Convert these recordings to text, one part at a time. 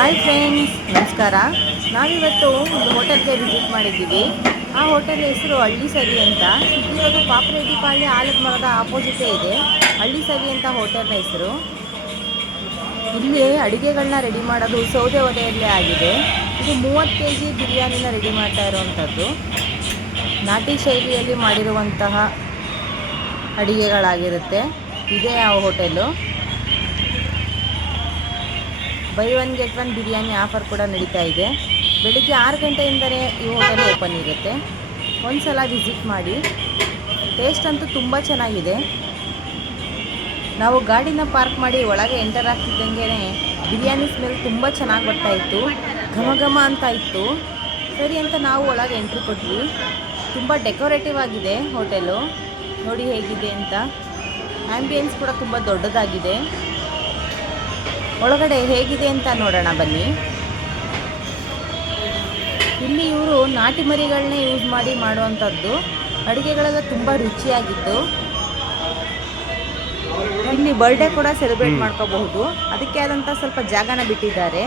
Hi friends, ನಮಸ್ಕಾರ. ನಾವಿವತ್ತು ಒಂದು ಹೋಟೆಲ್ಗೆ ವಿಸಿಟ್ ಮಾಡಿದ್ದೀವಿ. ಆ ಹೋಟೆಲ್ ಹೆಸರು ಹಳ್ಳಿ ಸವಿ ಅಂತ. ಇದಿರೋದು ಪಾಪರೆಡ್ಡಿಪಾಳ್ಯ ಆಲದ ಮರದ ಆಪೋಸಿಟೇ ಇದೆ. ಹಳ್ಳಿ ಸವಿ ಅಂತ ಹೋಟೆಲ್ನ ಹೆಸರು. ಇಲ್ಲಿ ಅಡುಗೆಗಳನ್ನ ರೆಡಿ ಮಾಡೋದು ಸೌದೆ ಒಲೆಯಲ್ಲೇ ಆಗಿದೆ. ಇದು 30 kg ಬಿರಿಯಾನಿನ ರೆಡಿ ಮಾಡ್ತಾ ಇರುವಂಥದ್ದು. ನಾಟಿ ಶೈಲಿಯಲ್ಲಿ ಮಾಡಿರುವಂತಹ ಅಡುಗೆಗಳಾಗಿರುತ್ತೆ. ಇದೇ ಆ hotel. By 1 get 1 biryani offer ಕೂಡ ನಡೀತಾ ಇದೆ. ಬೆಳಿಗ್ಗೆ 6 ಗಂಟೆಯಿಂದಲೇ ಈ ಹೋಟೆಲ್ ಓಪನ್ ಇರುತ್ತೆ. ಒಂದು ಸಲ ವಿಸಿಟ್ ಮಾಡಿ. ಟೇಸ್ಟ್ ಅಂತೂ ತುಂಬ ಚೆನ್ನಾಗಿದೆ. ನಾವು ಗಾಡಿನ ಪಾರ್ಕ್ ಮಾಡಿ ಒಳಗೆ ಎಂಟರ್ ಆಗ್ತಿದ್ದಂಗೆ ಬಿರಿಯಾನಿ ಸ್ಮೆಲ್ ತುಂಬ ಚೆನ್ನಾಗಿ ಬರ್ತಾಯಿತ್ತು. ಘಮ ಘಮ ಅಂತ ಇತ್ತು. ಸರಿ ಅಂತ ನಾವು ಒಳಗೆ ಎಂಟ್ರಿ ಕೊಟ್ವಿ. ತುಂಬ ಡೆಕೋರೇಟಿವ್ ಆಗಿದೆ ಹೋಟೆಲು. ನೋಡಿ ಹೇಗಿದೆ ಅಂತ. ಆ್ಯಂಬಿಯನ್ಸ್ ಕೂಡ ತುಂಬ ದೊಡ್ಡದಾಗಿದೆ. ಒಳಗಡೆ ಹೇಗಿದೆ ಅಂತ ನೋಡೋಣ ಬನ್ನಿ. ಇಲ್ಲಿ ಇವರು ನಾಟಿ ಮರಿಗಳನ್ನೇ ಯೂಸ್ ಮಾಡಿ ಮಾಡುವಂಥದ್ದು. ಅಡುಗೆಗಳೆಲ್ಲ ತುಂಬ ರುಚಿಯಾಗಿದ್ದು. ಇಲ್ಲಿ ಬರ್ಡೇ ಕೂಡ ಸೆಲೆಬ್ರೇಟ್ ಮಾಡ್ಕೋಬಹುದು. ಅದಕ್ಕೆ ಆದಂಥ ಸ್ವಲ್ಪ ಜಾಗನ ಬಿಟ್ಟಿದ್ದಾರೆ.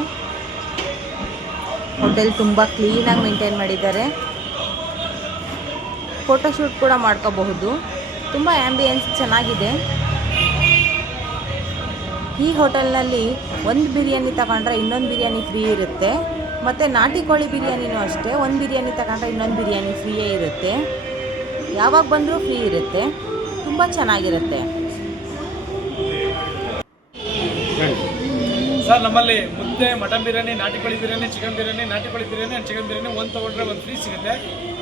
ಹೋಟೆಲ್ ತುಂಬ ಕ್ಲೀನಾಗಿ ಮೇಂಟೈನ್ ಮಾಡಿದ್ದಾರೆ. ಫೋಟೋಶೂಟ್ ಕೂಡ ಮಾಡ್ಕೋಬಹುದು. ತುಂಬ ಆ್ಯಂಬಿಯನ್ಸ್ ಚೆನ್ನಾಗಿದೆ. ಈ ಹೋಟೆಲ್ನಲ್ಲಿ ಒಂದು ಬಿರಿಯಾನಿ ತಗೊಂಡ್ರೆ ಇನ್ನೊಂದು ಬಿರಿಯಾನಿ ಫ್ರೀ ಇರುತ್ತೆ. ಮತ್ತು ನಾಟಿ ಕೋಳಿ ಬಿರಿಯಾನಿನೂ ಅಷ್ಟೇ. ಒಂದು ಬಿರಿಯಾನಿ ತಗೊಂಡ್ರೆ ಇನ್ನೊಂದು ಬಿರಿಯಾನಿ ಫ್ರೀಯೇ ಇರುತ್ತೆ. ಯಾವಾಗ ಬಂದರೂ ಫ್ರೀ ಇರುತ್ತೆ. ತುಂಬ ಚೆನ್ನಾಗಿರುತ್ತೆ. ಸರ್, ನಮ್ಮಲ್ಲಿ ಮುದ್ದೆ, ಮಟನ್ ಬಿರಿಯಾನಿ, ನಾಟಿ ಕೋಳಿ ಬಿರಿಯಾನಿ, ಚಿಕನ್ ಬಿರಿಯಾನಿ, ನಾಟಿ ಕೋಳಿ ಬಿರಿಯಾನಿ ಆ್ಯಂಡ್ ಚಿಕನ್ ಬಿರಿಯಾನಿ ಒಂದು ತೊಗೊಂಡ್ರೆ ಒಂದು ಫ್ರೀ ಸಿಗುತ್ತೆ.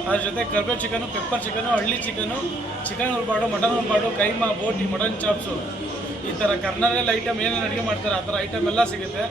ಅದ್ರ ಜೊತೆ ಕರ್ಬೇವು ಚಿಕನು, ಪೆಪ್ಪರ್ ಚಿಕನು, ಹಳ್ಳಿ ಚಿಕನು, ಚಿಕನ್ ಉರ್ಬಾಡು, ಮಟನ್ ಉರ್ಬಾಡು, ಕೈಮಾ, ಬೋಟಿ, ಮಟನ್ ಚಾಪ್ಸು, ಈ ಥರ ಕರ್ನಾಟಕದ ಐಟಮ್ ಏನೇನು ಅಡುಗೆ ಮಾಡ್ತಾರೆ ಆ ಥರ ಐಟಮ್ ಎಲ್ಲ ಸಿಗುತ್ತೆ.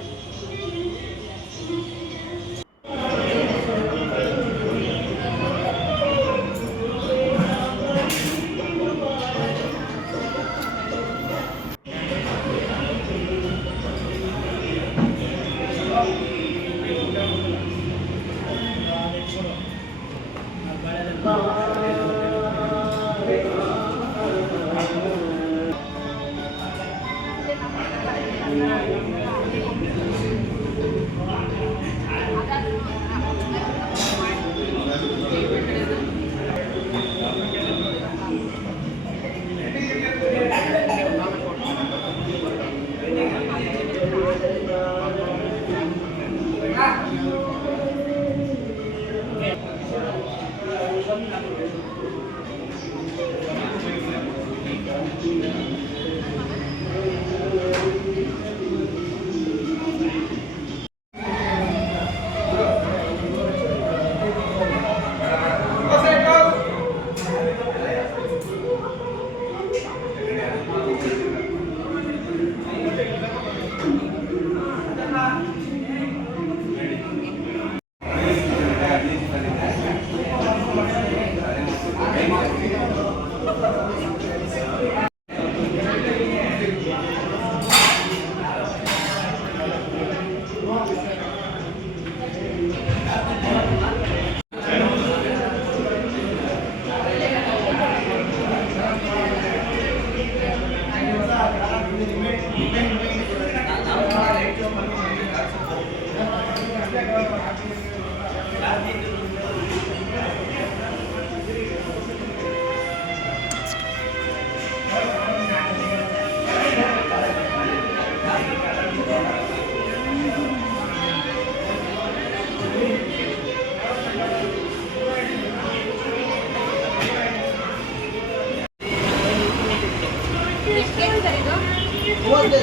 ಎಷ್ಟು ಕೇಳ್ತಾರೆ ಇದು?